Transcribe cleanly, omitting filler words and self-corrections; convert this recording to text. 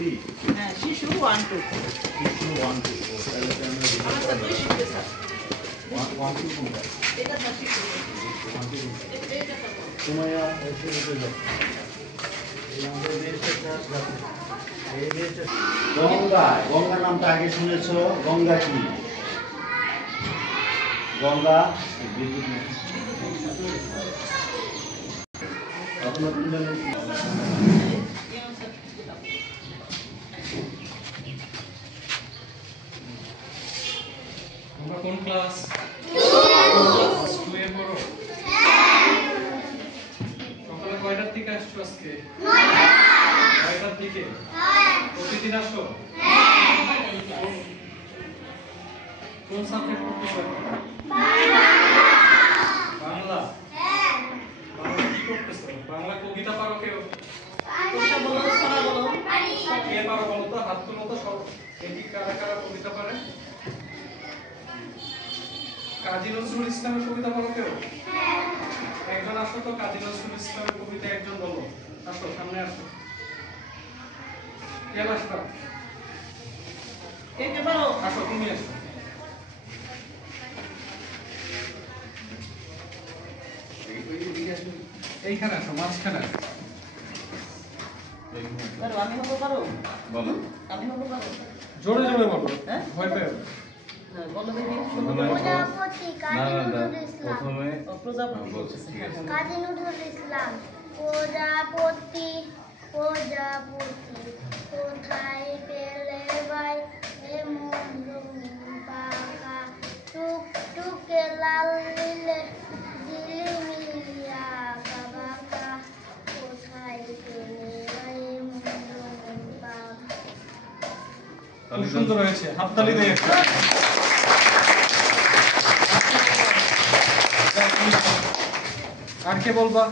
3 হ্যাঁ শিশু 1 2 শিশু 1 2 তাহলে আমরা আমরা তো শিখতে স্যার 1 2 কোনটা এটা স্যার শিশু 1 2 এটা তো তোমায়া এসে যাও এই আমাদের দেশের ক্লাস আছে এই দেশে গঙ্গা গঙ্গা নামটা আগে শুনেছো গঙ্গা কি গঙ্গা আপনারা কি জানেন তোমরা কোন ক্লাস 2 এ পড়ো সকালে কয়টার দিকে আসছো আজকে 9টার দিকে প্রতিদিন আসো কোন সাবজেক্ট পড়তেছো বাংলা বাংলা কি পড়তেছো বাংলা কবিতা পারো কেউ কবিতা বলো ছড়া বলো কে পারো বলো তো হাত তুলো তো সব দেখি কারা কারা কবিতা পারে কাজী নজরুল ইসলামের কবিতা বলো কেউ একজন আসো তো কাজী নজরুল ইসলামের কবিতা একজন বলো আসো সামনে আসো কে আসবা কে কে পারো আসো তুমি আসো এইখানে আসো মাঝখানে আসো পারো আমি হবো পারো বলো আমি হবো পারো জোরে জোরে বলো হ্যাঁ ভয় পেও হ্যাঁ বলো দেখি প্রজাপতি কাজী নজরুল ইসলাম প্রথমে প্রজাপতি কাজী নজরুল ইসলাম প্রজাপতি প্রজাপতি কোথায় পেলে ভাই এমন রঙিন পাখা টুকটুকে লাল নীলে ঝিলিমিলি আঁকা বাঁকা কোথায় পেলে ভাই এমন রঙিন পাখা খুব সুন্দর হয়েছে হাততালি দিয়ে একটা আর কে বলবা